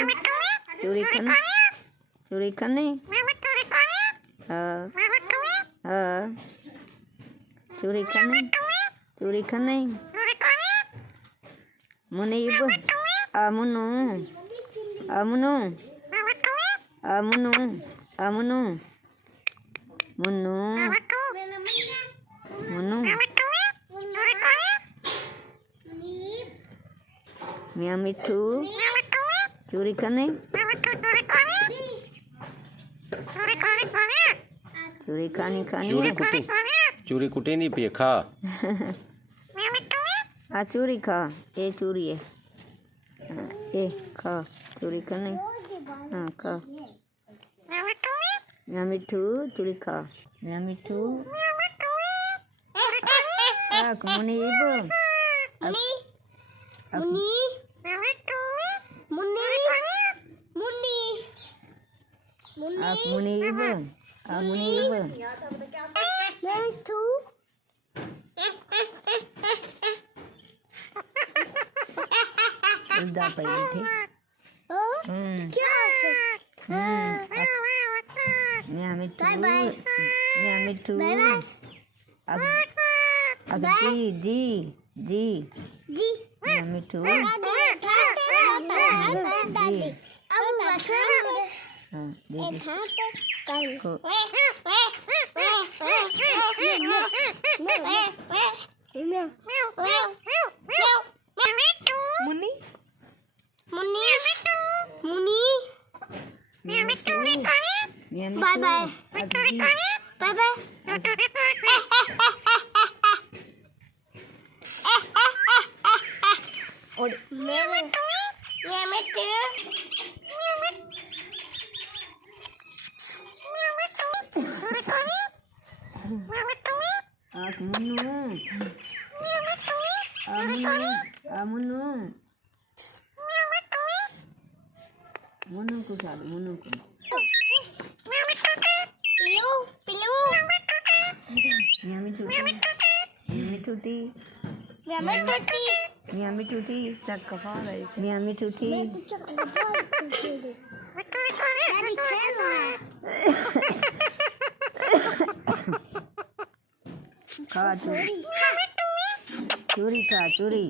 चोरी करने, चोरी करने, चोरी करने, चोरी करने, मुनीब, अमुनु, अमुनु, अमुनु, अमुनु, मुन्नू, मुन्नू, मियाँ मिट्ठू, चोरी करने, चोरी खानी खानी, चोरी कुटे नहीं पिए खा, हाँ चोरी खा, ये चोरी है, ये खा, चोरी करने, हाँ खा, मियाँ मिट्ठू, चोरी खा, मियाँ मिट्ठू, मुनीब, मुनीब, मुनीब, उदा पहले थे मियाँ मिट्ठू, मियाँ मिट्ठू, अब जी मियाँ मिट्ठू, Munni bye bye bye bye और मुन्नू को साथ मुन्नू को मियाँ मिट्ठूटी मियाँ मिट्ठूटी चक कपा रही मियाँ मिट्ठूटी खा चोरी खा चोरी